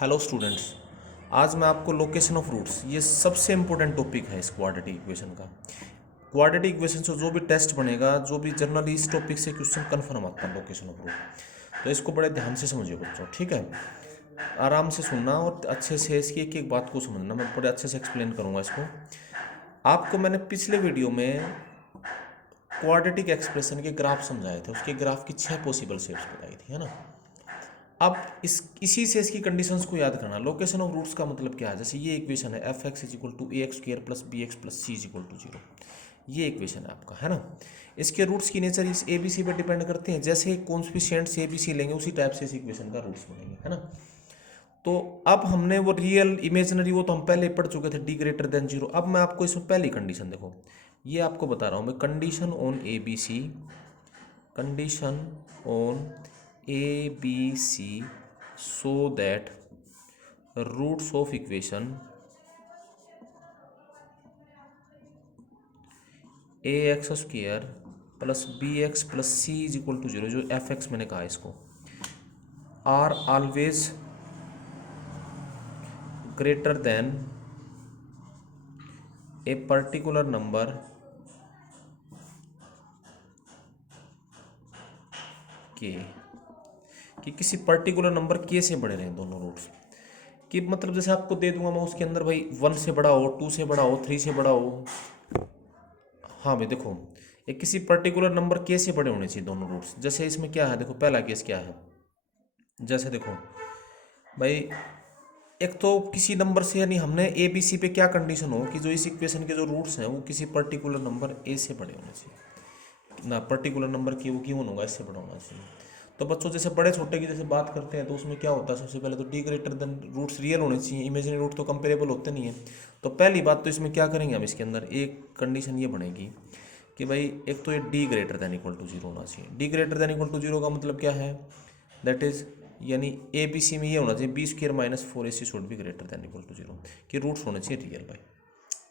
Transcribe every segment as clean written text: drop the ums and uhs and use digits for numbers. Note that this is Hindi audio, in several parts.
Hello students. आज मैं आपको लोकेशन ऑफ रूट्स, ये सबसे इंपॉर्टेंट टॉपिक है इस क्वाड्रेटिक इक्वेशन का। क्वाड्रेटिक इक्वेशन से जो भी टेस्ट बनेगा, जो भी जनरली इस टॉपिक से क्वेश्चन कन्फर्म आता है लोकेशन ऑफ रूट, तो इसको बड़े ध्यान से समझिए बच्चों, ठीक है। आराम से सुनना और अच्छे से इसकी एक एक बात को समझना। मैं बड़े अच्छे से एक्सप्लेन करूँगा इसको। आपको मैंने पिछले वीडियो में क्वाड्रेटिक एक्सप्रेशन के ग्राफ समझाए थे, उसके ग्राफ की 6 पॉसिबल शेप्स बताई थी, है ना। अब इसी से इसकी कंडीशंस को याद करना। लोकेशन ऑफ रूट्स का मतलब क्या है? जैसे ये इक्वेशन है f x is equal to a x square plus b x plus c is equal to zero. ये इक्वेशन है आपका, है ना। इसके रूट्स की नेचर इस ए बी सी पर डिपेंड करते हैं। जैसे कॉन्स्टिट्यूएंट्स ए बी सी लेंगे उसी टाइप से इस इक्वेशन का रूट्स बनेंगे, है ना। तो अब हमने वो रियल इमेजिनरी वो तो हम पहले पढ़ चुके थे, डी ग्रेटर देन जीरो। अब मैं आपको इसमें पहली कंडीशन देखो, ये आपको बता रहा हूँ मैं, condition on a b c, condition on a b c so that roots of equation a x square plus b x plus c is equal to zero, जो एफ एक्स मैंने कहा इसको, are always greater than a particular number के, कि किसी पर्टिकुलर नंबर के से बड़े रहें दोनों रूट्स। कि मतलब जैसे आपको दे दूंगा मैं उसके अंदर भाई 1 से बड़ा हो, 2 से बड़ा हो, 3 से बड़ा हो। हाँ भाई देखो, एक किसी पर्टिकुलर नंबर के से बड़े होने चाहिए दोनों रूट्स। जैसे इसमें क्या है, देखो पहला केस क्या है। जैसे देखो भाई, एक तो किसी नंबर से, यानी हमने ए बी सी पे क्या कंडीशन हो कि जो इस इक्वेशन के जो रूट्स हैं वो किसी पर्टिकुलर नंबर ए से बड़े होने चाहिए ना, पर्टिकुलर नंबर की वो क्यों होगा, इससे बड़ा होना चाहिए। तो बच्चों जैसे बड़े छोटे की जैसे बात करते हैं तो उसमें क्या होता है, सबसे पहले तो d greater than roots real होने चाहिए, इमेजिनरी रूट तो कंपेरेबल होते नहीं है। तो पहली बात तो इसमें क्या करेंगे हम, इसके अंदर एक कंडीशन ये बनेगी कि भाई एक तो ये d greater than equal to zero होना चाहिए। D greater than equal to zero का मतलब क्या है, दैट इज, यानी ए बी सी में ये होना चाहिए b square minus four a c should be greater than equal to zero, कि रूट्स होने चाहिए रियल भाई,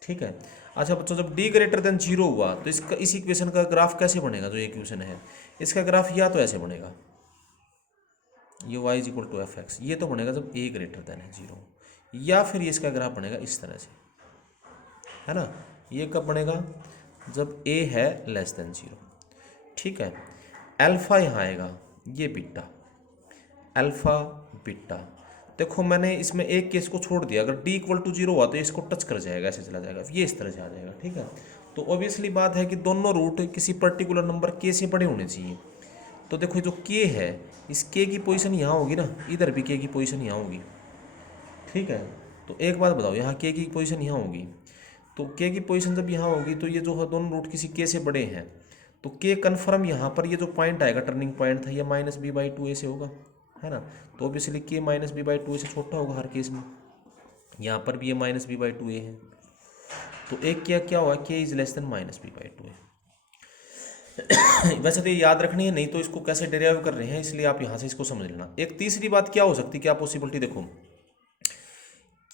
ठीक है। अच्छा बच्चों, जब डी ग्रेटर देन जीरो हुआ तो इसका इस इक्वेशन का ग्राफ कैसे बनेगा, जो इक्वेशन है इसका ग्राफ या तो ऐसे बनेगा, ये y is equal to f x, ये तो बनेगा जब ए ग्रेटर देन है जीरो, या फिर ये इसका ग्राफ बनेगा इस तरह से, है ना। ये कब बनेगा, जब ए है लेस देन जीरो, ठीक है। अल्फा यहाँ आएगा, ये बीटा, अल्फा बीटा। देखो मैंने इसमें एक केस को छोड़ दिया, अगर डी इक्वल टू जीरो हुआ तो इसको टच कर जाएगा, ऐसे चला जाएगा, ये इस तरह से आ जाएगा, ठीक है। तो ऑब्वियसली बात है कि दोनों रूट किसी पर्टिकुलर नंबर के से बड़े होने चाहिए। तो देखो जो के है, इस के की पोजीशन यहाँ होगी ना, इधर भी के की पोजीशन यहाँ होगी, ठीक है। तो एक बात बताओ, यहाँ के की पोजीशन यहाँ होगी, तो के की पोजीशन जब यहाँ होगी तो ये जो है दोनों रूट किसी के से बड़े हैं, तो के कन्फर्म यहाँ पर ये जो पॉइंट आएगा, टर्निंग पॉइंट था, ये माइनस बी बाई टू ए से होगा, है ना। तो ऑब्वियसली के माइनस बी बाई टू ए से छोटा होगा हर केस में। यहाँ पर भी ये minus b by two a है, तो एक क्या क्या हुआ, k is less than minus b by two a. वैसे तो ये याद रखनी है, नहीं तो इसको कैसे डेरिव कर रहे हैं, इसलिए आप यहाँ से इसको समझ लेना। एक तीसरी बात क्या हो सकती है, क्या पॉसिबिलिटी, देखो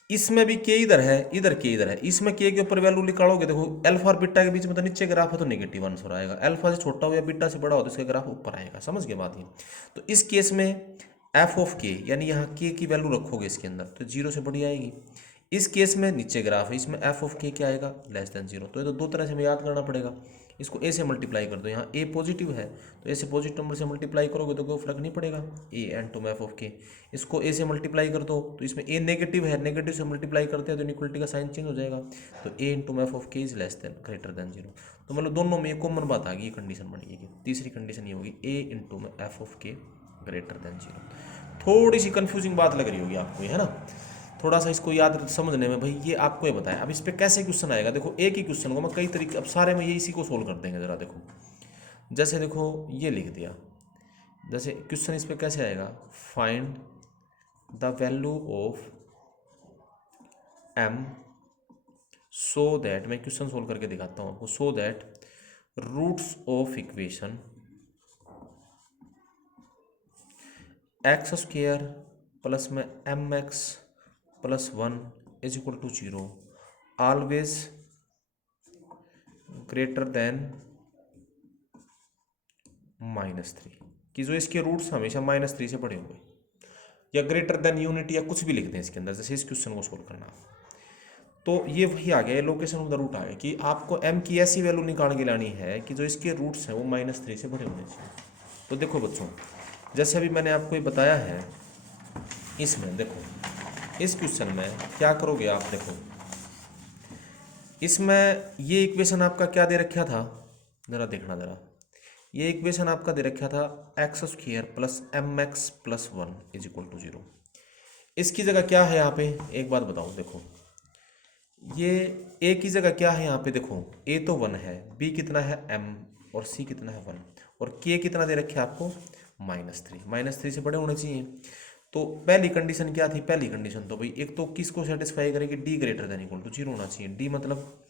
इसमें भी के इधर है, इधर के इधर है, इसमें के ऊपर वैल्यू निकालोगे, देखो अल्फा और बीटा के बीच में तो नीचे ग्राफ है तो नेगेटिव आंसर आएगा, अल्फा से छोटा हो या बीटा से बड़ा हो तो इसका ग्राफ ऊपर आएगा, समझ गए बात ये। तो इस केस में एफ ऑफ के, यानी यहाँ के की वैल्यू रखोगे इसके अंदर तो जीरो से बड़ी आएगी। इस केस में नीचे ग्राफ है, इसमें एफ ऑफ के क्या आएगा, लेस देन जीरो। तो ये तो दो तरह से हमें याद करना पड़ेगा। इसको ए से मल्टीप्लाई कर दो, यहाँ ए पॉजिटिव है तो ए से पॉजिटिव नंबर से मल्टीप्लाई करोगे तो कोई फर्क नहीं पड़ेगा, a and two f of के। इसको ए से मल्टीप्लाई कर दो तो इसमें ए नेगेटिव है, नेगेटिव से मल्टीप्लाई करते हैं तो इनइक्वलिटी का साइन चेंज हो जाएगा, तो ए इंटू एफ ऑफ के is less then greater than zero. तो मतलब दोनों में एक कॉमन बात आ गई, ये कंडीशन बनेगी। तीसरी कंडीशन ये होगी ए इंटू एफ ऑफ के ग्रेटर देन जीरो। थोड़ी सी कंफ्यूजिंग बात लग रही होगी आपको, है ना। थोड़ा सा इसको याद समझने में भाई, ये आपको ये बताया। अब इस पर कैसे क्वेश्चन आएगा, देखो एक ही क्वेश्चन को मैं कई तरीके, अब सारे में ये इसी को सोल्व कर देंगे जरा। देखो जैसे देखो ये लिख दिया, जैसे क्वेश्चन इस पर कैसे आएगा, find the value of m so that, मैं क्वेश्चन सोल्व करके दिखाता हूँ आपको, so that roots of equation x square plus में m x plus one is equal to zero always greater than minus three, कि जो इसके रूट्स हमेशा माइनस थ्री से बड़े होंगे। या ग्रेटर देन यूनिट या कुछ भी लिख दें इसके अंदर, जैसे इस क्वेश्चन को सोल्व करना। तो ये वही आ गया, लोकेशन ऑफ द रूट आ गया कि आपको m की ऐसी वैल्यू निकाल के लानी है कि जो इसके रूट्स हैं वो -3 से बड़े होने चाहिए। तो देखो बच्चों, जैसे अभी मैंने आपको ये बताया है, इसमें देखो इस क्वेश्चन में क्या करोगे आप, देखो इसमें ये इक्वेशन आपका क्या दे रखा था, ज़रा देखना ज़रा, ये इक्वेशन आपका दे रखा था x² plus mx plus 1 is equal to 0। इसकी जगह क्या है यहाँ पे, एक बात बताओ, देखो ये a की जगह क्या है यहाँ पे, देखो a तो 1 है, b कितना है m और c कितना है 1 और k कितना दे रखे आपको -3, -3 से बड़े होने चाहिए। तो पहली कंडीशन क्या थी, पहली कंडीशन तो भाई एक तो किसको सेटिस्फाई करेगी, d greater than equal to 0 होना चाहिए, d मतलब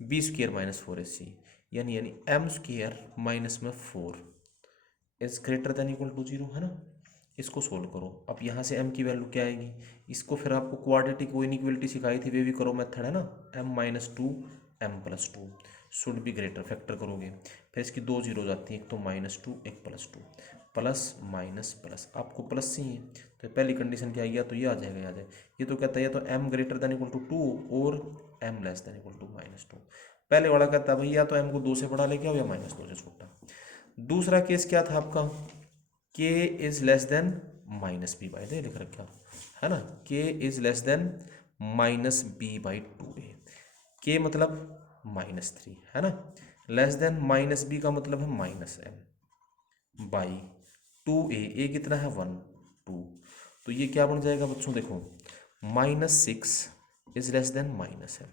b² - 4ac यानी m² माइनस में 4 is greater than equal to 0 है ना। इसको सोल्व करो, अब यहाँ से m की वैल्यू क्या आएगी, इसको फिर आपको क्वाड्रेटिक इनइक्वलिटी सिखाई थी, वे भी करो मेथड है ना, m-2 m+2 should be greater, factor करोगे फिर इसकी 2 0 जाती हैं, एक तो -2 एक +2, प्लस माइनस प्लस, आपको प्लस चाहिए तो पहली कंडीशन क्या आएगी, तो ये आ जाएगा, याद है ये तो कहता है तो m greater than equal to 2 और m less than equal to -2। पहले वाला कहता है भाई या तो m को 2 से बड़ा लेके आओ या -2 से छोटा। दूसरा केस क्या था आपका, k is less than -b by दे लिख रखा है ना, k is less than -b/2a, k मतलब -3 है ना, लेस देन -b का मतलब है -m बाई 2a, a कितना है 1 2, तो ये क्या बन जाएगा बच्चों, देखो -6 इज लेस देन -m,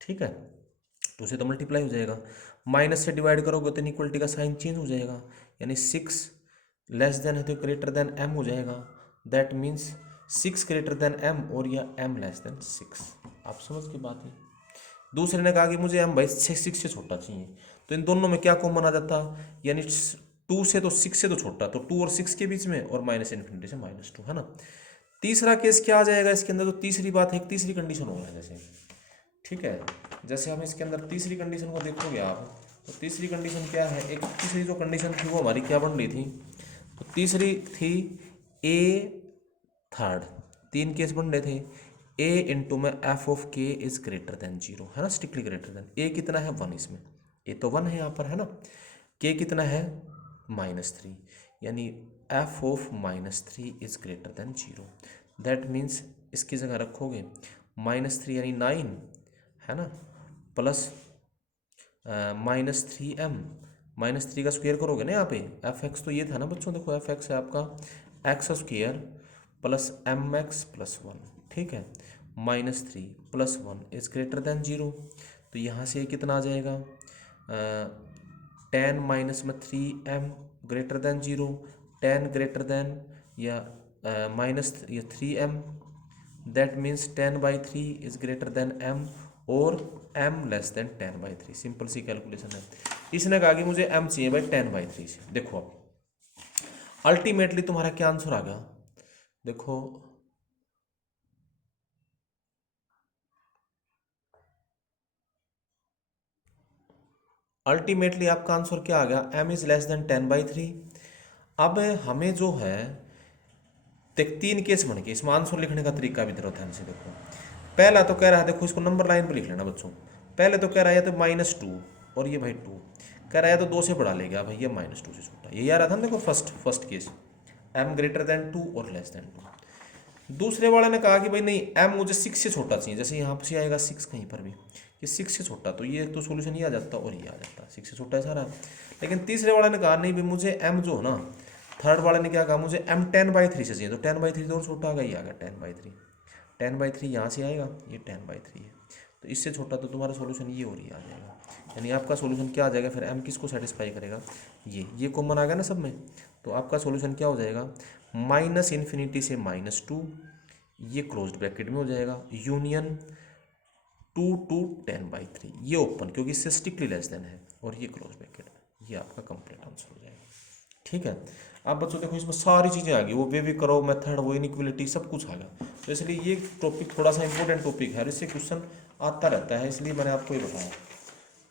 ठीक है, तो उसे तो मल्टीप्लाई हो जाएगा, माइनस से डिवाइड करोगे तो इनइक्वलिटी का साइन चेंज हो जाएगा, यानी 6 लेस देन है तो ग्रेटर देन m हो जाएगा, that means 6 greater than m और या m लेस देन 6। आप समझ की बात है। दूसरे ने कहा कि मुझे m भाई 6 से छोटा चाहिए, तो इन दोनों में क्या कॉमन आ जाता, यानी 2 से तो 6 से तो छोटा, तो 2 और 6 के बीच में और -∞ से -2 है ना। तीसरा केस क्या आ जाएगा इसके अंदर, तो तीसरी बात है, एक तीसरी कंडीशन होगा जैसे, ठीक है, जैसे हम इसके अंदर तीसरी कंडीशन को देखोगे आप, तो तीसरी कंडीशन क्या है, एक तीसरी जो कंडीशन थी वो हमारी क्या बन रही थी, तो तीसरी थी a थर्ड, 3 केस बन रहे थे, a इंटू में f(k) इज ग्रेटर देन 0 है ना, स्ट्रिक्टली ग्रेटर देन, a कितना है 1, इसमें a तो 1 है यहाँ पर है ना, k कितना है -3, यानी f(-3) is greater than 0, that means इसकी जगह रखोगे -3 यानी 9 है ना, प्लस -3m, -3 का स्क्वायर करोगे ना यहाँ पे, f(x) तो ये था ना बच्चों, देखो f(x) है आपका x² प्लस mx प्लस 1, ठीक है, -3 प्लस 1 इज ग्रेटर देन 0, तो यहाँ से कितना आ जाएगा, 10 माइनस में 3m greater than 0, 10 greater than या माइनस या 3m, that means 10/3 is greater then m और m लेस देन 10/3, सिंपल सी कैलकुलेशन है। इसने कहा कि मुझे m चाहिए भाई 10/3 से, देखो अब अल्टीमेटली तुम्हारा क्या आंसर आ गया, देखो अल्टीमेटली आपका आंसर क्या आ गया, m इज लेस देन 10/3। अब हमें जो है देख 3 केस बन के, इसमें आंसर लिखने का तरीका भी ध्यान से देखो, पहला तो कह रहा है, देखो इसको नंबर लाइन पर लिख लेना बच्चों, पहले तो कह रहा है तो -2 और ये भाई 2, कह रहा है तो 2 से बढ़ा ले गया भाई, ये -2 से छोटा, ये आ रहा था ना, देखो first case m greater then 2 और लेस देन 2। दूसरे वाले ने कहा कि भाई नहीं m मुझे 6 से छोटा चाहिए, जैसे यहाँ से आएगा 6 कहीं पर भी, ये 6 से छोटा, तो ये तो सोल्यूशन ये आ जाता और ये आ जाता, 6 से छोटा है सारा। लेकिन तीसरे वाले ने कहा नहीं भाई मुझे m जो ना, थर्ड वाले ने क्या कहा, मुझे m 10/3 से चाहिए, तो 10/3 तो और छोटा आ गया, ये आ गया 10/3, 10/3 यहाँ से आएगा, ये 10/3 है, तो इससे छोटा तो तुम्हारा सोल्यूशन ये और ये आ जाएगा, यानी आपका सोल्यूशन क्या आ जाएगा, फिर m किसको सेटिस्फाई करेगा, ये कॉमन आ गया ना सब में, तो आपका सोल्यूशन क्या हो जाएगा, -∞ से -2, ये क्लोज्ड ब्रैकेट में हो जाएगा, यूनियन 2 to 10/3, ये ओपन क्योंकि इससे स्ट्रिक्टली लेस देन है, और ये क्लोज ब्रैकेट, ये आपका कंप्लीट आंसर हो जाएगा, ठीक है। अब बच्चों देखो इसमें सारी चीज़ें आ गई, वो वे भी करो मेथड, वो इनइक्वलिटी सब कुछ आ गया, तो इसलिए ये टॉपिक थोड़ा सा इंपॉर्टेंट टॉपिक है और इससे क्वेश्चन आता रहता है, इसलिए मैंने आपको ये बताया,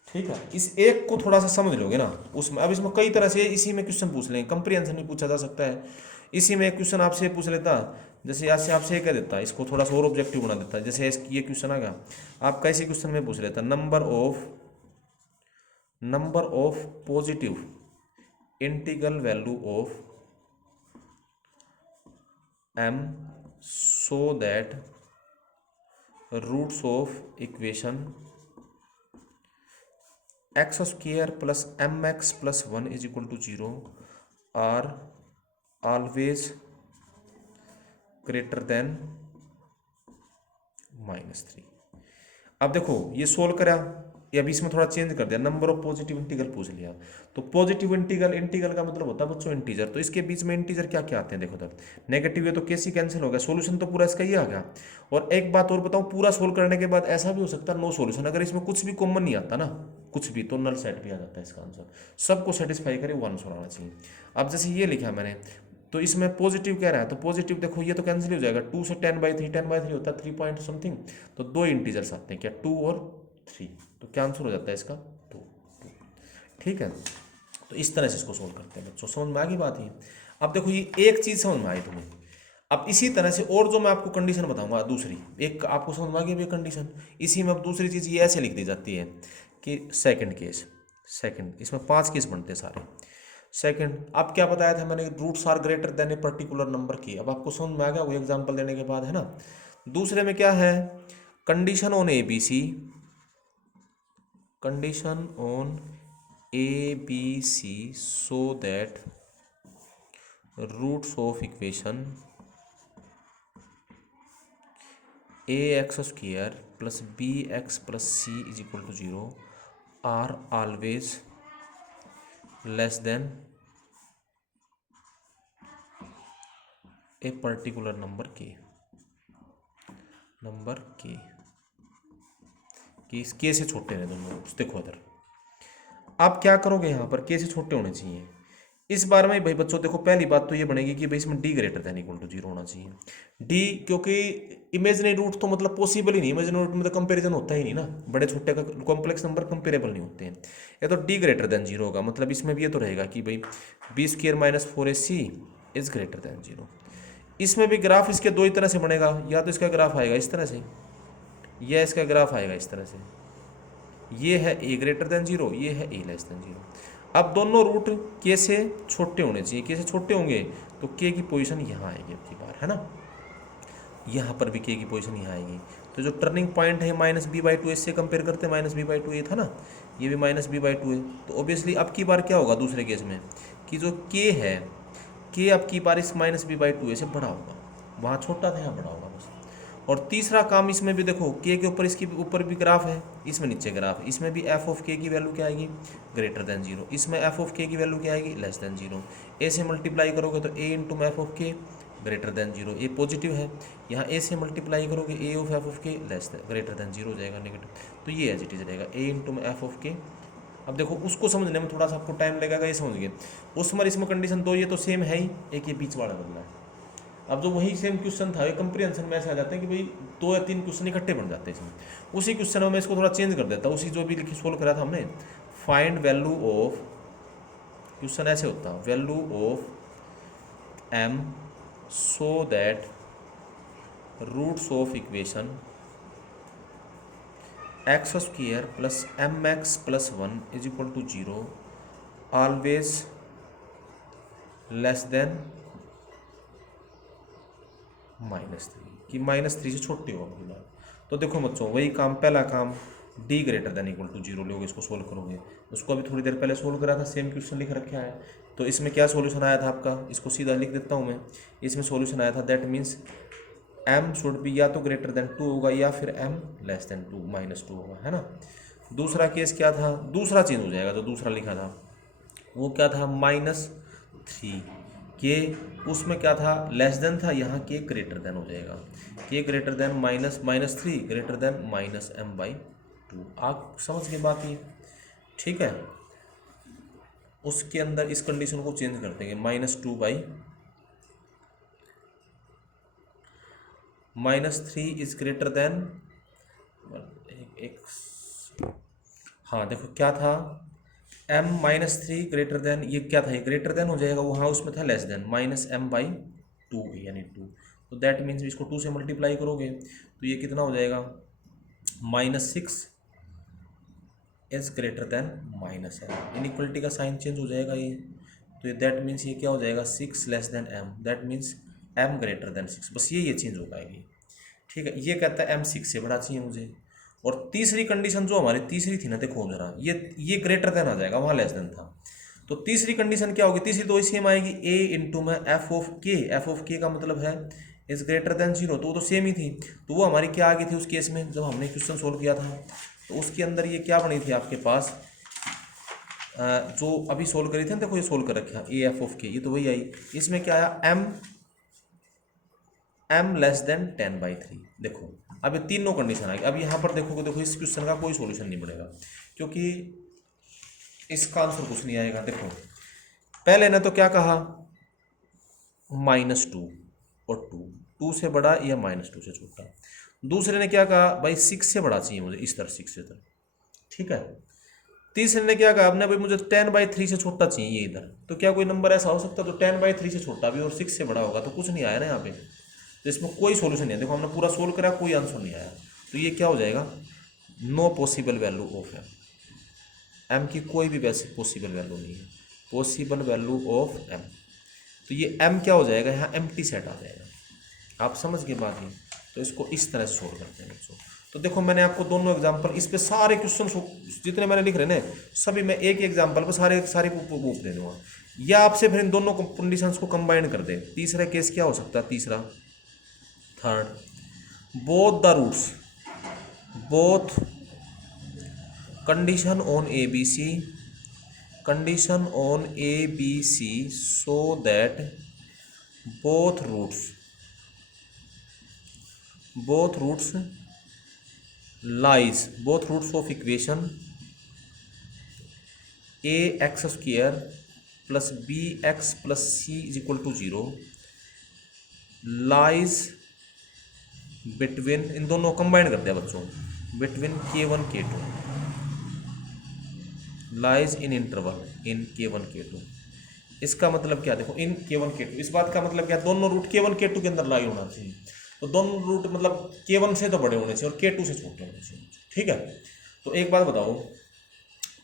ठीक है। इस एक को थोड़ा सा समझ लोगे ना, उसमें अब इसमें कई तरह से इसी में क्वेश्चन पूछ लेंगे, कंप्रीहेंशन भी पूछा जा सकता है, इसी में एक क्वेश्चन आपसे पूछ लेता, जैसे ऐसे आपसे ये कह देता, इसको थोड़ा सा और ऑब्जेक्टिव बना देता, जैसे ये क्वेश्चन आ गया आपका, इसी क्वेश्चन में पूछ लेता number of positive integral value of m so that roots of equation x square plus mx plus 1 is equal to 0 are always greater than -3। अब देखो ये सोल्व करा, ये अभी इसमें थोड़ा चेंज कर दिया, नंबर ऑफ पॉजिटिव इंटीग्रल पूछ लिया। तो पॉजिटिव इंटीग्रल का मतलब होता है बच्चों इंटीजर। तो इसके बीच में इंटीजर क्या क्या आते हैं देखो, तब नेगेटिव है तो कैसे कैंसिल हो गया, सोल्यूशन तो पूरा इसका ये आ गया। और एक बात और बताऊं, पूरा सोल्व करने के बाद ऐसा भी हो सकता है नो सोल्यूशन, अगर इसमें कुछ भी कॉमन नहीं आता ना, कुछ भी, तो नल सेट भी आ जाता है इसका आंसर। सबको सेटिस्फाई करे वन आंसर आना चाहिए। अब जैसे ये लिखा मैंने, तो इसमें पॉजिटिव कह रहा है, तो पॉजिटिव देखो ये तो कैंसिल हो जाएगा, 2 से 10/3 होता है 3 पॉइंट समथिंग, तो दो इंटीजर्स आते हैं क्या, 2 और 3, तो क्या आंसर हो जाता है इसका 2। ठीक है, तो इस तरह से इसको सोल्व करते हैं बच्चों, समझ में आ गई बात ही। अब देखो ये एक चीज़ समझ में आई तुम्हें। अब इसी तरह से और जो मैं आपको कंडीशन बताऊंगा दूसरी, एक आपको समझ में आ गई कंडीशन, इसी में अब दूसरी चीज़ ये ऐसे लिख दी जाती है कि सेकंड केस, सेकंड, इसमें 5 केस बनते हैं सारे। सेकंड, अब क्या बताया था मैंने, roots are greater than a particular number की। अब आपको समझ में आ गया वो एग्जांपल देने के बाद, है ना। दूसरे में क्या है, condition on a b c, condition on a b c so that roots of equation a x square plus b x plus c is equal to 0 are always less than a particular number के, नंबर के इस के से छोटे हैं दोनों रूट्स। देखो इधर आप क्या करोगे, यहाँ पर के से छोटे होने चाहिए। इस बार में भाई बच्चों देखो, पहली बात तो ये बनेगी कि भाई इसमें d greater than equal to 0 होना चाहिए। डी, क्योंकि इमेजिनरी रूट तो मतलब पॉसिबल ही नहीं, इमेजिनरी रूट में तो कंपेरिजन होता ही नहीं ना, बड़े छोटे का कॉम्प्लेक्स नंबर कंपेरेबल नहीं होते हैं। ये तो डी ग्रेटर देन 0 होगा, मतलब इसमें भी ये तो रहेगा कि भाई b square minus 4ac is greater than 0। इसमें भी ग्राफ इसके दो ही तरह से बनेगा, या तो इसका ग्राफ आएगा इस तरह से, या इसका ग्राफ आएगा इस तरह से। ये है ए ग्रेटर देन 0, ये है ए लेस देन 0। अब दोनों रूट के से छोटे होने चाहिए, के से छोटे होंगे तो के की पोजीशन यहाँ आएगी अब की बार, है ना। यहाँ पर भी के की पोजीशन यहाँ आएगी। तो जो टर्निंग पॉइंट है -b/2 इससे कंपेयर करते हैं, -b/2 ये था ना, ये भी -b/2 है। तो ऑब्वियसली अब की बार क्या होगा दूसरे केस में, कि जो के है, के अब की बार इस -b/2 से बड़ा होगा, वहाँ छोटा था यहाँ बड़ा होगा बस। और तीसरा काम इसमें भी देखो, के ऊपर इसके ऊपर भी ग्राफ है, इसमें नीचे ग्राफ, इसमें भी एफ ऑफ के की वैल्यू क्या आएगी, ग्रेटर देन 0, इसमें एफ ऑफ के की वैल्यू क्या आएगी, लेस देन 0। ए से मल्टीप्लाई करोगे तो ए इंटू एफ ऑफ के ग्रेटर देन 0, ए पॉजिटिव है, यहाँ ए से मल्टीप्लाई करोगे ए ऑफ एफ ऑफ के लेस देन ग्रेटर देन 0 हो जाएगा, नेगेटिव। तो ये एज इट इज रहेगा ए इंटू एफ ऑफ के। अब देखो उसको समझने में थोड़ा सा आपको टाइम लगेगा, ये समझ गए। उसमें इसमें कंडीशन दो, ये तो सेम है ही, एक ये बीच वाला बदला है। अब जो वही सेम क्वेश्चन था, ये कंप्रीहेंशन में ऐसे आ जाते हैं कि भाई 2 या 3 क्वेश्चन इकट्ठे बन जाते हैं इसमें। उसी क्वेश्चन में मैं इसको थोड़ा चेंज कर देता, उसी जो भी लिखी सोल्व करा था हमने, फाइंड वैल्यू ऑफ, क्वेश्चन ऐसे होता है, value of m so that roots of equation x square plus mx plus 1 is equal to 0 always less than -3, कि -3 से छोटी हो अपनी बात। तो देखो बच्चों वही काम, पहला काम d greater than equal to 0 लोगे, इसको सोल्व करोगे। उसको अभी थोड़ी देर पहले सोल्व करा था, सेम क्वेश्चन लिख रखा है। तो इसमें क्या सॉल्यूशन आया था आपका, इसको सीधा लिख देता हूँ मैं। इसमें सॉल्यूशन आया था, that means m should be या तो ग्रेटर देन 2 होगा, या फिर m लेस देन 2 -2 होगा, है ना। दूसरा केस क्या था, दूसरा चेंज हो जाएगा, जो दूसरा लिखा था वो क्या था, -3 के, उसमें क्या था, लेस देन था, यहाँ के ग्रेटर देन हो जाएगा, के greater than -3 greater than -m/2। आप समझ के बात ये, ठीक है। उसके अंदर इस कंडीशन को चेंज कर देंगे, -2/-3 इज ग्रेटर देन एक, हाँ देखो क्या था, m-3 ग्रेटर देन, ये क्या था, ये ग्रेटर देन हो जाएगा, वहाँ उसमें था लेस देन, -m/2 यानी 2। तो दैट मीन्स इसको 2 से मल्टीप्लाई करोगे तो ये कितना हो जाएगा, -6 is greater then -m। Inequality का साइन चेंज हो जाएगा ये, तो दैट मीन्स ये क्या हो जाएगा, 6 less than m, that means m greater then 6, बस ये चेंज हो पाएगी। ठीक है, ये कहता है m 6 से बड़ा चाहिए मुझे। और तीसरी कंडीशन जो हमारी तीसरी थी ना, देखो जरा, ये ग्रेटर देन आ जाएगा, वहाँ लेस देन था। तो तीसरी कंडीशन क्या होगी, तीसरी तो सेम आएगी, a इंटू में एफ ऑफ के का मतलब है इज ग्रेटर देन 0, तो वो तो सेम ही थी। तो वो हमारी क्या आ गई थी उस केस में जब हमने क्वेश्चन सोल्व किया था, तो उसके अंदर ये क्या बनी थी आपके पास, जो अभी सोल्व करी थी ना, देखो ये सोल्व कर रखा ए एफ ऑफ के, ये तो वही आई। इसमें क्या आया, m लेस देन 10/3। देखो अब ये तीनों कंडीशन आ गई। अब यहाँ पर देखोगे, देखो इस क्वेश्चन का कोई सॉल्यूशन नहीं बनेगा, क्योंकि इसका आंसर कुछ नहीं आएगा। देखो पहले ने तो क्या कहा, -2 और 2 से बड़ा या -2 से छोटा। दूसरे ने क्या कहा, भाई 6 से बड़ा चाहिए मुझे, इस तरह 6 से तरह, ठीक है। तीसरे ने क्या कहा, आपने भाई मुझे 10/3 से छोटा चाहिए ये इधर। तो क्या कोई नंबर ऐसा हो सकता है तो 10/3 से छोटा भी और 6 से बड़ा होगा, तो कुछ नहीं आया ना यहाँ पे, तो इसमें कोई सॉल्यूशन नहीं है। देखो हमने पूरा सोल्व करा, कोई आंसर नहीं आया, तो ये क्या हो जाएगा, no possible value of m की कोई भी वैसे पॉसिबल वैल्यू नहीं है, पॉसिबल वैल्यू ऑफ एम। तो ये एम क्या हो जाएगा, यहाँ एम्प्टी सेट आ जाएगा। आप समझ गए बात ये, तो इसको इस तरह से सोल्व करते हैं बच्चों। तो देखो मैंने आपको दोनों एग्जांपल, इस पे सारे क्वेश्चन जितने मैंने लिख रहे ना, सभी मैं एक एग्जांपल पर सारे प्रूफ दे दूंगा, या आपसे फिर इन दोनों कंडीशंस को कंबाइन कर दे। तीसरा केस क्या हो सकता है, तीसरा third, both the roots, both condition on ABC, condition on ABC so that both roots lies, both roots of equation ax square plus bx plus c is equal to 0 lies between, इन दोनों कंबाइन कर दिया बच्चों, between k1 k2 lies in interval in k1 k2। इसका मतलब क्या, देखो इन k1 k2, इस बात का मतलब क्या, दोनों रूट k1 k2 के अंदर लाई होना चाहिए। तो दोनों रूट मतलब k1 से तो बड़े होने चाहिए और k2 से छोटे होने चाहिए, ठीक है। तो एक बात बताओ,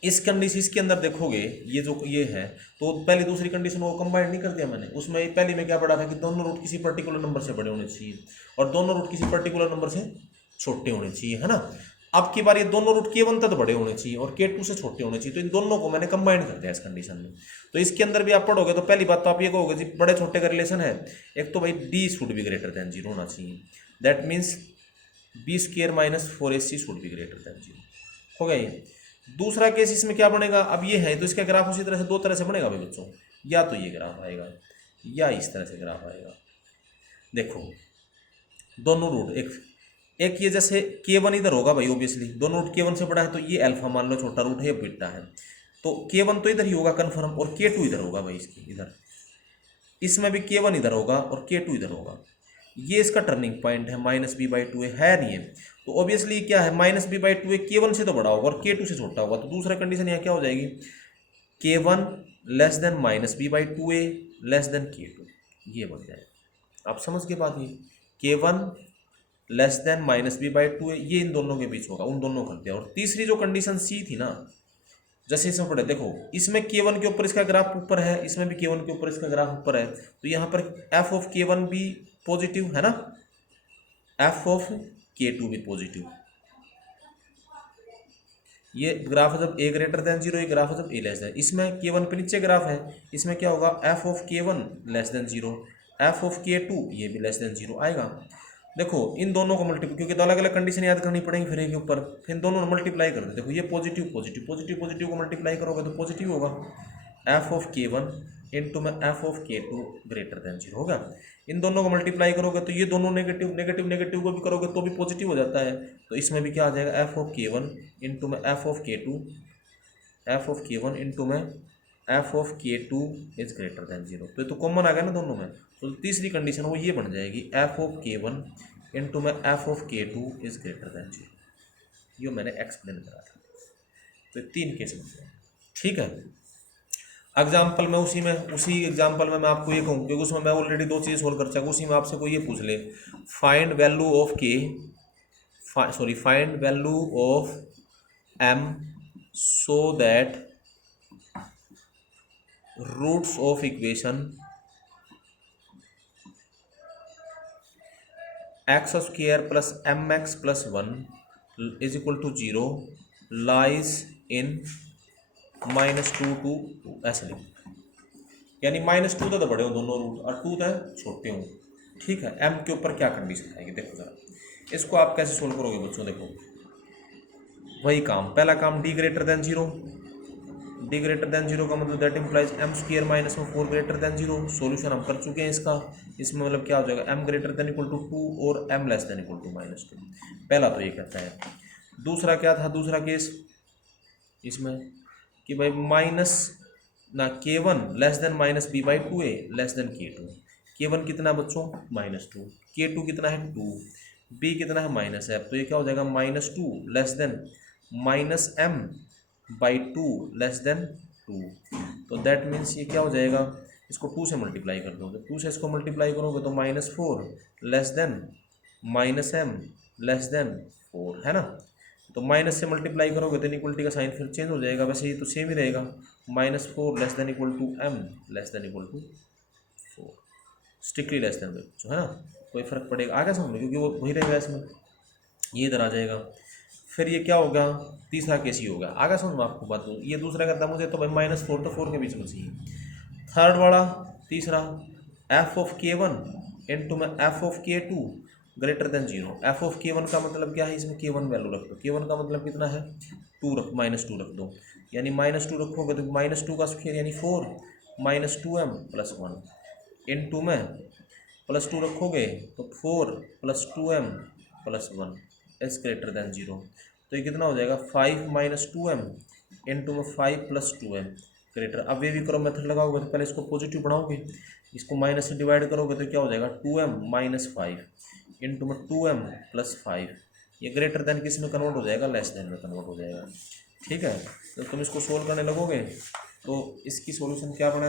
इस कंडीशन, इसके अंदर देखोगे ये जो ये है, तो पहली दूसरी कंडीशन वो कंबाइन नहीं कर दिया मैंने। उसमें पहले में क्या पढ़ा था कि दोनों रूट किसी पर्टिकुलर नंबर से बड़े होने चाहिए और दोनों रूट किसी पर्टिकुलर नंबर से छोटे होने चाहिए, है ना। अब की बार ये दोनों रूट k1 तक बड़े होने चाहिए और k2 से छोटे होने चाहिए, तो इन दोनों को मैंने कंबाइन कर दिया इस कंडीशन में। तो इसके अंदर भी आप पढ़ोगे तो पहली बात तो आप ये कहोगे जी बड़े छोटे का रिलेशन है, एक तो भाई d should be greater than 0 होना चाहिए, that means b² - 4ac should be greater than 0, हो गया ये। दूसरा केस इसमें क्या बनेगा, अब ये है तो इसका ग्राफ उसी तरह से दो तरह से बनेगा भाई बच्चों, या तो ये ग्राफ आएगा या इस तरह से ग्राफ आएगा। देखो दोनों रूट, एक ये जैसे k1 इधर होगा भाई, ऑब्वियसली दोनों रूट k1 से बड़ा है, तो ये अल्फा मान लो छोटा रूट है, ये बीटा है, तो k1 तो इधर ही होगा कन्फर्म, और k2 इधर होगा भाई, इसकी इधर, इसमें भी k1 इधर होगा और k2 इधर होगा। ये इसका टर्निंग पॉइंट है, -b/2 है नहीं है, तो ऑब्वियसली क्या है, -b/2 k1 से तो बड़ा होगा और k2 से छोटा होगा। तो दूसरा कंडीशन यहाँ क्या हो जाएगी, k1 less than -b/2 less than k2, ये बन जाएगा। आप समझ के बात, ये k1 लेस देन -b/2 ये इन दोनों के बीच होगा, उन दोनों कर दिया। और तीसरी जो कंडीशन सी थी ना, जैसे इसमें पढ़े, देखो इसमें k1 के ऊपर इसका ग्राफ ऊपर है, इसमें भी k1 के ऊपर इसका ग्राफ ऊपर है, तो यहाँ पर f ऑफ k1 भी पॉजिटिव है ना, f ऑफ k2 भी पॉजिटिव। ये ग्राफ है जब a ग्रेटर देन 0, ये ग्राफ है जब a लेस देन, इसमें k1 पे नीचे ग्राफ है, इसमें क्या होगा, f of k1 less than 0, f of k2 ये भी लेस देन 0 आएगा। देखो इन दोनों को मल्टीप्लाई, क्योंकि तो अलग अलग कंडीशन याद करनी पड़ेगी फिर के ऊपर, फिर दोनों मल्टीप्लाई कर दो। देखो ये पॉजिटिव पॉजिटिव पॉजिटिव पॉजिटिव को मल्टीप्लाई करोगे तो पॉजिटिव होगा, f ऑफ k1 इंटू में f of k2 greater than 0 होगा। इन दोनों को मल्टीप्लाई करोगे तो ये दोनों नेगेटिव नेगेटिव नेगेटिव को भी करोगे तो भी पॉजिटिव हो जाता है, तो इसमें भी क्या आ जाएगा, f ऑफ k1 इंटू में f of k2, f of k1 into में f of k2 is greater than 0। तो ये तो कॉमन आ गया ना दोनों में, तो तीसरी कंडीशन वो ये बन जाएगी, f ऑफ k1 इंटू में f of k2 is greater than 0। ये मैंने एक्सप्लेन करा था। तो तीन केस बन गए। ठीक है। एग्जाम्पल में उसी एग्जाम्पल में मैं आपको ये कहूँ, क्योंकि उसमें मैं ऑलरेडी दो चीज़ सोल्व कर चुका, उसी में आपसे कोई ये पूछ ले, फाइंड वैल्यू ऑफ के, find value of m so that roots of equation x square plus m x plus one is equal to zero lies in -2 ऐसे लिख, यानी -2 तो बड़े हो दोनों रूट और 2 तो छोटे हो। ठीक है, एम के ऊपर क्या कंडीशन आएगी देखो जरा, इसको आप कैसे सोल्व करोगे बच्चों, देखो वही काम, पहला काम d greater than zero, d greater than zero का मतलब that implies m square minus में 4 ग्रेटर देन जीरो। सॉल्यूशन हम कर चुके हैं इसका, इसमें मतलब क्या हो जाएगा, m greater than equal to 2 और m less than equal to -2। पहला तो ये कहता है। दूसरा क्या था, दूसरा केस इसमें कि भाई माइनस ना k1 less than -b/2a less than k2। k1 कितना है बच्चों, -2, k2 कितना है 2, b कितना है -f, तो ये क्या हो जाएगा -2 less than -m/2 less than 2। तो दैट मीन्स ये क्या हो जाएगा, इसको 2 से मल्टीप्लाई कर दोगे, 2 से इसको मल्टीप्लाई करोगे तो -4 less then -m less then 4 है ना। तो माइनस से मल्टीप्लाई करोगे तो इनइक्वलिटी का साइन फिर चेंज हो जाएगा, वैसे ये तो सेम ही रहेगा, -4 less than equal to m less than equal to 4, strictly less than बच्चों है ना, कोई फर्क पड़ेगा आगे समझ, क्योंकि वो वही रहेगा इसमें, ये इधर आ जाएगा। फिर ये क्या होगा, तीसरा केस ही होगा, आगे समझ में आपको बात, ये दूसरा कहता मुझे तो भाई -4 तो 4 के बीच में चाहिए। थर्ड वाला तीसरा, एफ ऑफ k1 इंटू में F of k2 greater than zero. F of k1 का मतलब क्या है, इसमें k1 वैल्यू रख दो, k1 का मतलब कितना है 2 रख, -2 रख दो, यानी -2 रखोगे तो -2 का स्क्वायर यानी 4 -2m प्लस 1 इंटू में +2 रखोगे तो 4 + 2m plus 1 is greater than zero. तो ये कितना हो जाएगा 5 - 2m इंटू में 5 + 2m ग्रेटर। अब ये भी करो, मेथड लगाओगे तो पहले इसको पॉजिटिव बढ़ाओगे, इसको माइनस से डिवाइड करोगे तो क्या हो जाएगा 2m - 5 इंटू में 2m + 5, ये ग्रेटर देन किस में कन्वर्ट हो जाएगा, लेस देन में कन्वर्ट हो जाएगा। ठीक है, तो तुम इसको सोल्व करने लगोगे तो इसकी सॉल्यूशन क्या बना,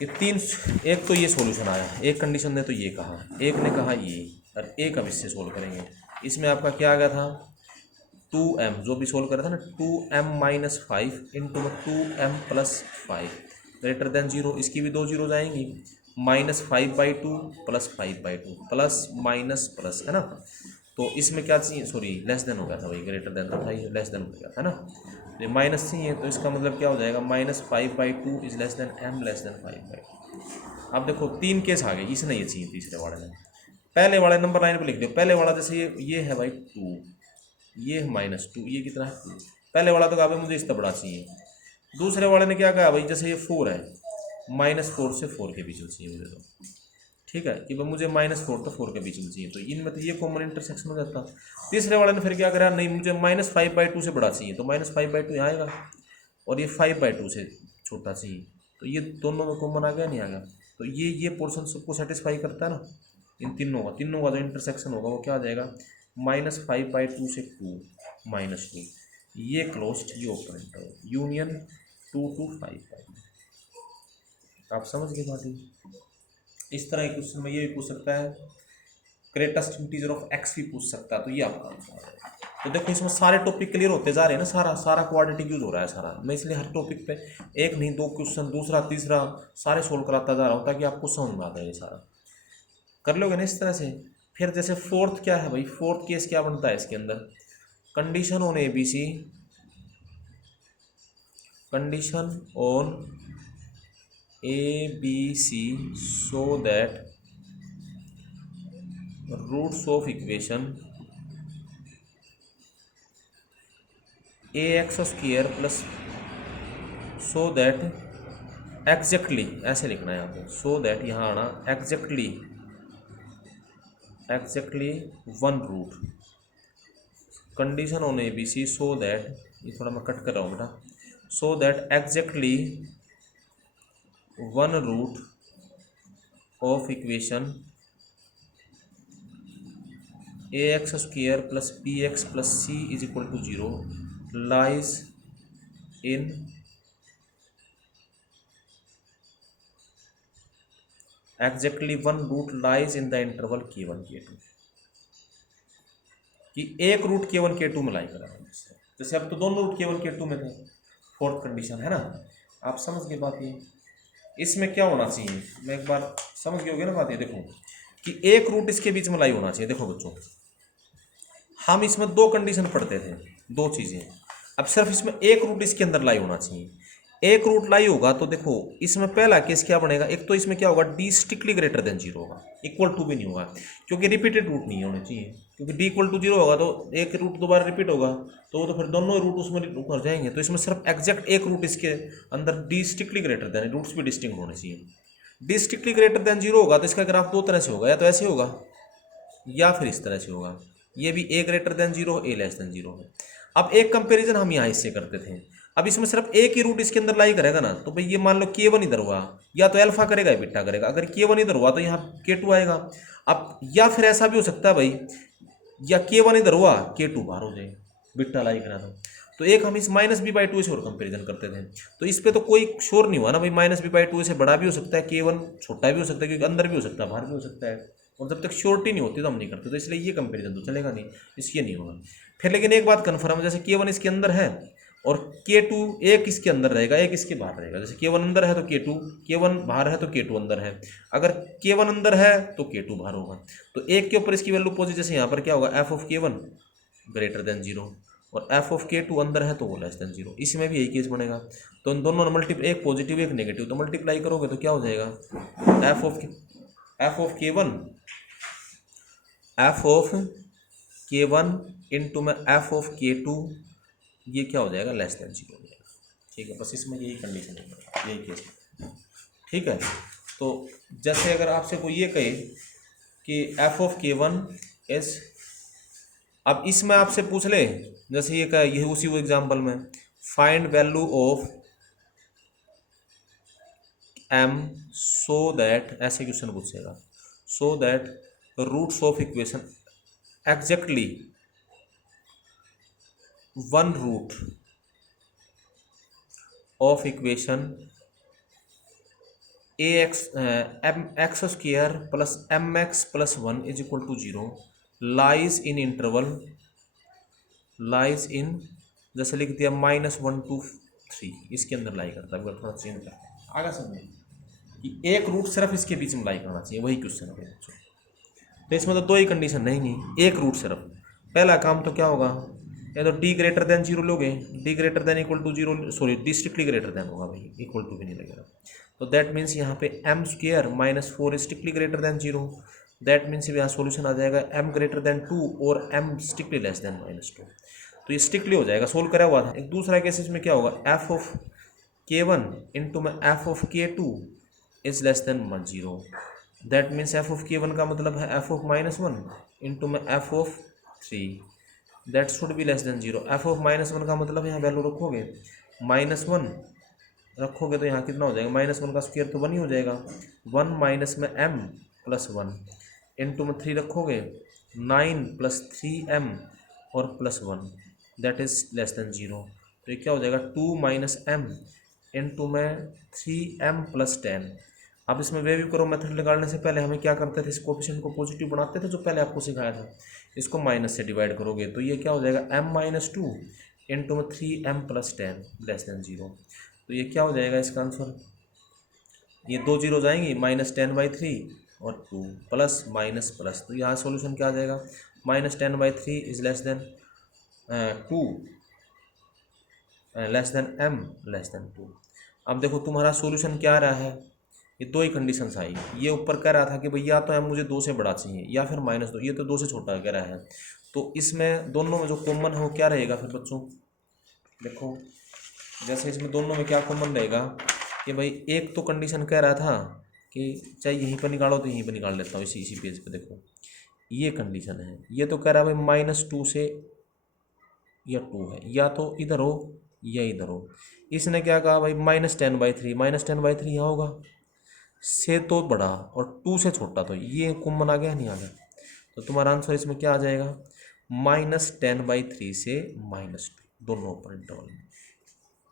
ये तीन, एक तो ये सॉल्यूशन आया, एक कंडीशन ने तो ये कहा, एक ने कहा ये, और एक अब इससे सोल्व करेंगे। इसमें आपका क्या आ गया था 2m, जो भी सोल्व करा था ना 2m - 5 इंटू में 2m + 5 ग्रेटर देन जीरो। इसकी भी दो जीरो जाएंगी, -5/2 + 5/2 प्लस माइनस प्लस है ना। तो इसमें क्या चाहिए, सॉरी लेस देन हो गया था भाई, ग्रेटर देन था भाई, लेस देन हो गया था ना, तो माइनस चाहिए, तो इसका मतलब क्या हो जाएगा -5/2 is less then m less then 5/2। अब देखो तीन केस आ गए, इसने ये चाहिए तीसरे वाले ने, पहले वाले नंबर लाइन पे लिख दो, पहले वाला जैसे ये है भाई 2, ये है -2, ये कितना है 2, पहले वाला तो कहा भाई मुझे इससे बड़ा चाहिए। दूसरे वाले ने क्या कहा भाई, जैसे ये 4 है, -4 से 4 के बीच में चाहिए मुझे, तो ठीक है कि भाई मुझे -4 तो 4 के बीच में चाहिए, तो इनमें तो ये कॉमन इंटरसेक्शन हो जाता। तीसरे वाले ने फिर क्या करा, नहीं मुझे -5/2 से बड़ा चाहिए, तो -5/2 यहाँ आएगा, और ये 5/2 से छोटा चाहिए, तो ये दोनों में कॉमन आ गया नहीं आ गया, तो ये पोर्शन सबको सेटिस्फाई करता है ना, इन तीनों का जो इंटरसेक्शन होगा वो क्या आ जाएगा, -5/2 से 2 -2, ये क्लोज्ड, ये ओपन इंटरवल, यूनियन 2 to 5/2। आप समझ गए बात। इस तरह के क्वेश्चन में ये भी पूछ सकता है, ग्रेटेस्ट इंटीजर ऑफ एक्स भी पूछ सकता है, तो ये आपका आंसर है। तो देखो इसमें सारे टॉपिक क्लियर होते जा रहे हैं ना, सारा क्वाड्रेटिक यूज हो रहा है सारा, मैं इसलिए हर टॉपिक पे एक नहीं दो क्वेश्चन, दूसरा तीसरा सारे सोल्व कराता जा रहा हूँ, ताकि आपको समझ में आता है, ये सारा कर लोगे ना इस तरह से। फिर जैसे फोर्थ क्या है भाई, फोर्थ केस क्या बनता है इसके अंदर, condition on ABC, condition on ABC so that roots of equation ax² plus so that exactly ऐसे लिखना है यहाँ पे, so that यहाँ आना exactly 1 root, condition on ABC so that, ये थोड़ा मैं कट कर रहा हूँ बेटा, so that exactly 1 root of equation ax² plus bx plus c is equal to 0 lies in exactly one root lies in the interval K1 K2, कि एक रूट K1 K2 में लाई करा। जैसे अब तो दोनों रूट K1 K2 में थे, फोर्थ कंडीशन है ना, आप समझ गए बात ये। इसमें क्या होना चाहिए, मैं एक बार समझ गए होगे ना बात ये, देखो कि एक रूट इसके बीच में लाई होना चाहिए। देखो बच्चों, हम इसमें दो कंडीशन पढ़ते थे, दो चीज़ें, अब सिर्फ इसमें एक रूट इसके अंदर लाई होना चाहिए। एक रूट लाई होगा तो देखो इसमें पहला केस क्या बनेगा, एक तो इसमें क्या होगा, D strictly greater than zero होगा, इक्वल टू भी नहीं होगा, क्योंकि रिपीटेड रूट नहीं होने चाहिए, क्योंकि डी इक्वल टू जीरो होगा तो एक रूट दोबारा रिपीट होगा तो वो तो फिर दोनों रूट उसमें उभर जाएंगे। तो इसमें सिर्फ एग्जैक्ट एक रूट इसके अंदर d strictly greater than, roots भी डिस्टिंक्ट होने चाहिए। D strictly greater than zero होगा तो इसका ग्राफ दो तरह से होगा, या तो ऐसे होगा या फिर इस तरह से होगा, ये भी ए ग्रेटर देन जीरो, ए लेस देन जीरो है। अब एक कंपैरिजन हम यहाँ इससे करते थे, अब इसमें सिर्फ एक ही रूट इसके अंदर लाई करेगा ना, तो भाई ये मान लो K1 इधर हुआ, या तो अल्फा करेगा या बीटा करेगा, अगर K1 इधर हुआ तो यहाँ K2 आएगा। अब या फिर ऐसा भी हो सकता है भाई, या K1 इधर हुआ K2 बाहर हो जाए, बीटा लाई करा तो एक हम इस -b/2 से और कंपेरिजन करते थे, तो इस पे तो कोई शोर नहीं हुआ ना भाई, -b/2 से बड़ा भी हो सकता है K1, छोटा भी हो सकता है, क्योंकि अंदर भी हो सकता है बाहर भी हो सकता है, और जब तक श्योरिटी नहीं होती तो हम नहीं करते, तो इसलिए ये कंपेरिजन तो चलेगा नहीं, इसलिए नहीं होगा। फिर लेकिन एक बात कन्फर्म है, जैसे K1 इसके अंदर है और K2 एक इसके अंदर रहेगा एक इसके बाहर रहेगा, जैसे K1 अंदर है तो K2, K1 बाहर है तो K2 अंदर है, अगर K1 अंदर है तो K2 बाहर होगा, तो एक के ऊपर इसकी वैल्यू पॉजिटिव, जैसे यहाँ पर क्या होगा, f of K1 greater than zero, और f ऑफ K2 अंदर है तो वो लेस देन जीरो, इसमें भी यही केस बनेगा। तो इन दोनों मल्टीप्लाई, एक पॉजिटिव एक नेगेटिव, तो मल्टीप्लाई करोगे तो क्या हो जाएगा, f ऑफ K1 इंटू में f ऑफ K2, ये क्या हो जाएगा, लेस देन जीरो हो जाएगा। ठीक है, बस इसमें यही कंडीशन है, यही केस है। ठीक है, तो जैसे अगर आपसे कोई ये कहे कि f ऑफ K1 इज, अब इसमें आपसे पूछ ले, जैसे ये क्या, ये उसी एग्जाम्पल में find value of m so that, ऐसे क्वेश्चन पूछेगा, so that roots of equation exactly one root of equation x square plus mx plus 1 is equal to zero lies in interval, lies in, जैसे लिख दिया -1 to 3, इसके अंदर लाई करता है, थोड़ा चेंज करता आगे समझे कि एक रूट सिर्फ इसके बीच में लाई करना चाहिए, वही क्वेश्चन है। तो इसमें तो दो ही कंडीशन नहीं, एक रूट सिर्फ, पहला काम तो क्या होगा, या तो डी ग्रेटर देन जीरो लोगे, d greater than equal to zero, sorry d strictly greater than होगा भाई, इक्वल टू भी नहीं लगेगा, तो दैट मीन्स यहाँ पे m square -4 strictly greater than zero, that means यहाँ सोल्यूशन आ जाएगा m ग्रेटर देन 2 और m स्ट्रिक्टली लेस देन -2, तो ये स्ट्रिक्टली हो जाएगा, सोल्व करा हुआ था। एक दूसरा केस इसमें क्या होगा, f ऑफ K1 इंटू में f of K2 is less then 0, that means f of K1 का मतलब है f ऑफ -1 इंटू में f of 3, that should be less than 0, f of -1 का मतलब यहाँ वैल्यू रखोगे, -1 रखोगे तो यहाँ कितना हो जाएगा, -1 का स्क्वायर तो 1 ही हो जाएगा, 1 माइनस में m प्लस 1 इंटू में 3 रखोगे 9 प्लस 3m और plus 1, that is less then 0, तो ये क्या हो जाएगा 2 माइनस m इंटू में 3m प्लस 10। अब इसमें वे भी करो मेथड निकालने से पहले हमें क्या करते थे, इस कोएफिशिएंट को पॉजिटिव बनाते थे, जो पहले आपको सिखाया था, इसको माइनस से डिवाइड करोगे तो ये क्या हो जाएगा m-2 इंटू में 3m प्लस 10 लेस देन 0, तो ये क्या हो जाएगा इसका आंसर, ये दो जीरो जाएंगी, -10/3 और 2 प्लस माइनस प्लस, तो यहाँ सॉल्यूशन क्या आ जाएगा, -10/3 is less then 2 less than m less then 2। अब देखो तुम्हारा सॉल्यूशन क्या आ रहा है, ये दो ही कंडीशंस आई, ये ऊपर कह रहा था कि भाई या तो m मुझे 2 से बड़ा चाहिए या फिर -2, ये तो 2 से छोटा कह रहा है, तो इसमें दोनों में जो कॉमन है वो क्या रहेगा फिर बच्चों, देखो जैसे इसमें दोनों में क्या कॉमन रहेगा कि भाई एक तो कंडीशन कह रहा था कि चाहे यहीं पर निकालो तो यहीं पर निकाल लेता हूँ, इसी पेज पे देखो ये कंडीशन है, ये तो कह रहा है भाई -2 से या 2 है, या तो इधर हो या इधर हो, इसने क्या कहा भाई -10/3, -10/3 यहाँ होगा से तो बड़ा और 2 से छोटा, तो ये कॉमन आ गया नहीं आ गया, तो तुम्हारा आंसर इसमें क्या आ जाएगा, -10/3 से -2 दोनों ऊपर इंटरवल में।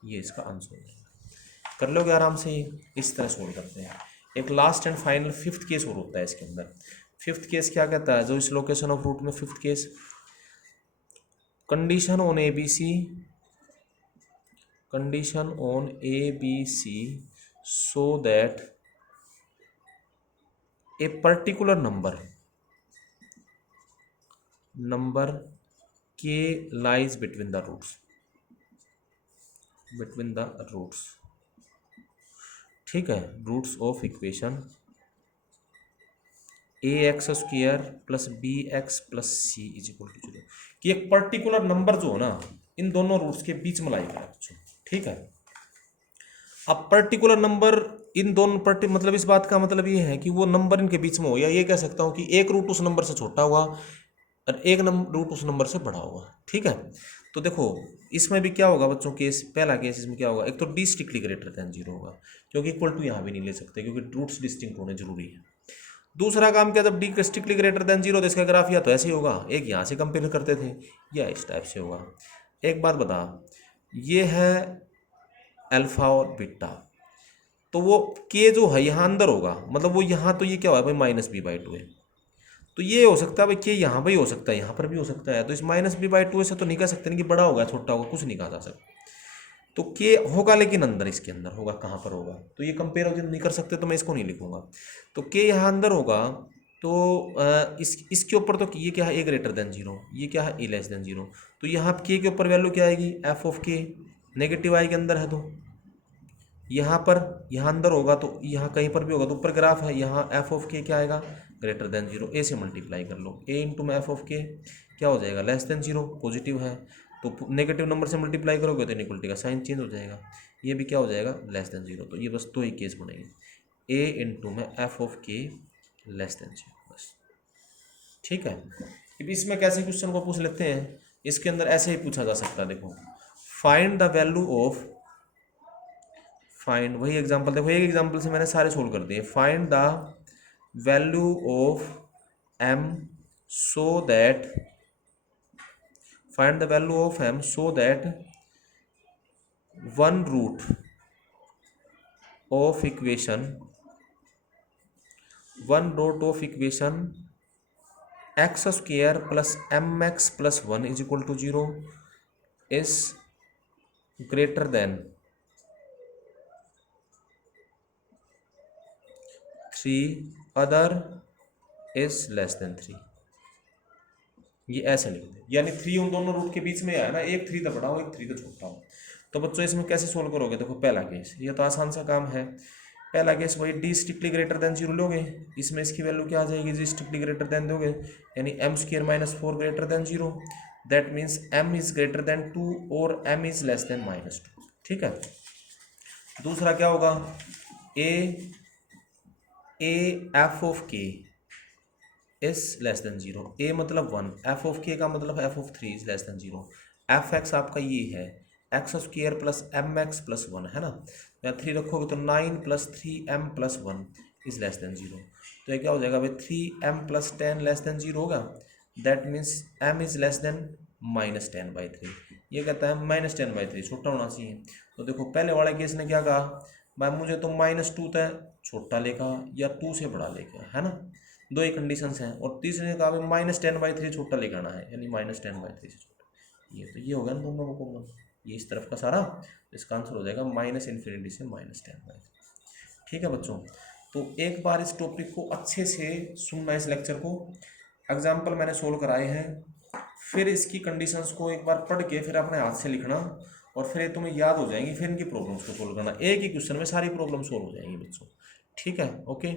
ये इसका आंसर हो जाएगा। कर लोगे आराम से, इस तरह सोल्व करते हैं। एक last and final fifth case और होता है इसके अंदर। फिफ्थ केस क्या कहता है, जो इस लोकेशन ऑफ रूट में fifth case, condition on a b c, condition on a b c so that a particular number k lies between the roots, ठीक है, roots of equation ax square plus bx plus c is equal to 0, कि एक पर्टिकुलर नंबर जो है ना इन दोनों रूट्स के बीच में लाई गया बच्चों, ठीक है। अब पर्टिकुलर नंबर इन दोनों मतलब इस बात का मतलब ये है कि वो नंबर इनके बीच में हो, या ये कह सकता हूँ कि एक रूट उस नंबर से छोटा होगा और एक रूट उस नंबर से बड़ा होगा, ठीक है। तो देखो इसमें भी क्या होगा बच्चों, केस पहला केस इसमें क्या होगा, एक तो डी स्ट्रिक्टली ग्रेटर देन 0 होगा, क्योंकि इक्वल टू यहाँ भी नहीं ले सकते क्योंकि रूट्स डिस्टिंक्ट होने जरूरी है। दूसरा काम क्या, जब डी स्ट्रिक्टली ग्रेटर देन 0 तो इसका ग्राफ या तो ऐसे ही होगा, एक यहाँ से कंपेयर करते थे, या इस टाइप से होगा। एक बात बता, ये है अल्फा और बीटा, तो वो के जो है यहाँ अंदर होगा, मतलब वो यहाँ, तो ये क्या होगा भाई -b/2 है, तो ये हो सकता है भाई के यहाँ भी हो सकता है, यहाँ पर भी हो सकता है, तो इस -b/2 से तो नहीं कह सकते कि बड़ा होगा छोटा होगा, कुछ नहीं कहा जा सकता। तो के होगा लेकिन अंदर, इसके अंदर होगा, कहाँ पर होगा, तो ये कंपेरिजन नहीं कर सकते, तो मैं इसको नहीं लिखूंगा। तो के यहाँ अंदर होगा, तो इसके ऊपर तो ये क्या है, ए ग्रेटर देन 0, ये क्या है, ए लेस देन 0, तो यहाँ के ऊपर वैल्यू क्या आएगी, एफ ऑफ के, नेगेटिव आई के अंदर है, तो यहाँ पर यहाँ अंदर होगा, तो यहाँ कहीं पर भी होगा, तो ऊपर ग्राफ है, यहाँ एफ ऑफ के क्या आएगा, ग्रेटर देन 0, ए से मल्टीप्लाई कर लो, ए इंटू में एफ ऑफ के क्या हो जाएगा, लेस देन 0, पॉजिटिव है, तो नेगेटिव नंबर से मल्टीप्लाई करोगे तो इनइक्वलिटी का साइन चेंज हो जाएगा, ये भी क्या हो जाएगा, लेस देन 0, तो ये बस दो ही केस बनेंगे, ए इंटू में एफ ऑफ के लेस देन 0, बस, ठीक है। अब इसमें कैसे क्वेश्चन को पूछ लेते हैं, इसके अंदर ऐसे ही पूछा जा सकता है, देखो find the value of, find वही एग्जांपल, देखो एक एग्जांपल से मैंने सारे सोल्व कर दिए, find the value of m so that, find the value of m so that one root of equation x square plus mx plus 1 is equal to 0 is greater than 3 other is less than 3, ये ऐसे लिख दे, यानी 3 उन दोनों रूट के बीच में है ना, एक 3 तो बड़ा हो, एक 3 तो छोटा हो। तो बच्चों इसमें कैसे सोल्व करोगे, देखो पहला केस, ये तो आसान सा काम है, पहला केस वही डी स्ट्रिक्टली ग्रेटर देन 0 लोगे, इसमें इसकी वैल्यू क्या आ जाएगी, जी स्ट्रिक्टली ग्रेटर देन दोगे, यानी m² - 4 greater than 0, that means m is greater then 2 और m इज लेस देन -2, ठीक है। दूसरा क्या होगा, ए एफ ऑफ के इज लेस देन 0, ए मतलब 1, एफ ऑफ के का मतलब F of 3 is less then 0, F x आपका ये है x² प्लस mx प्लस 1 है ना, या 3 रखोगे तो 9 + 3m + 1 इज लेस देन 0, तो ये क्या हो जाएगा भाई 3m + 10 लेस देन 0 होगा, that means m is less then -10/3, ये कहता है -10/3 छोटा होना चाहिए। तो देखो पहले वाले केस ने क्या कहा भाई, मुझे तो -2 तय छोटा लेगा या 2 से बड़ा लेगा, है ना, दो ही कंडीशंस हैं, और तीसरे ने कहा भाई -10/3 छोटा लेकर आना है, यानी -10/3 से छोटा, ये तो ये होगा ना दोनों को कॉमन, ये इस तरफ का सारा, इसका आंसर हो जाएगा -∞ से -10/3, ठीक है बच्चों। तो एक बार इस टॉपिक को अच्छे से सुनना, इस लेक्चर को, एग्जाम्पल मैंने सोल्व कराए हैं, फिर इसकी कंडीशंस को एक बार पढ़ के फिर अपने हाथ से लिखना, और फिर ये तुम्हें याद हो जाएंगी, फिर इनकी प्रॉब्लम्स को सोल्व करना, एक ही क्वेश्चन में सारी प्रॉब्लम सोल्व हो जाएंगी बच्चों, ठीक है, ओके।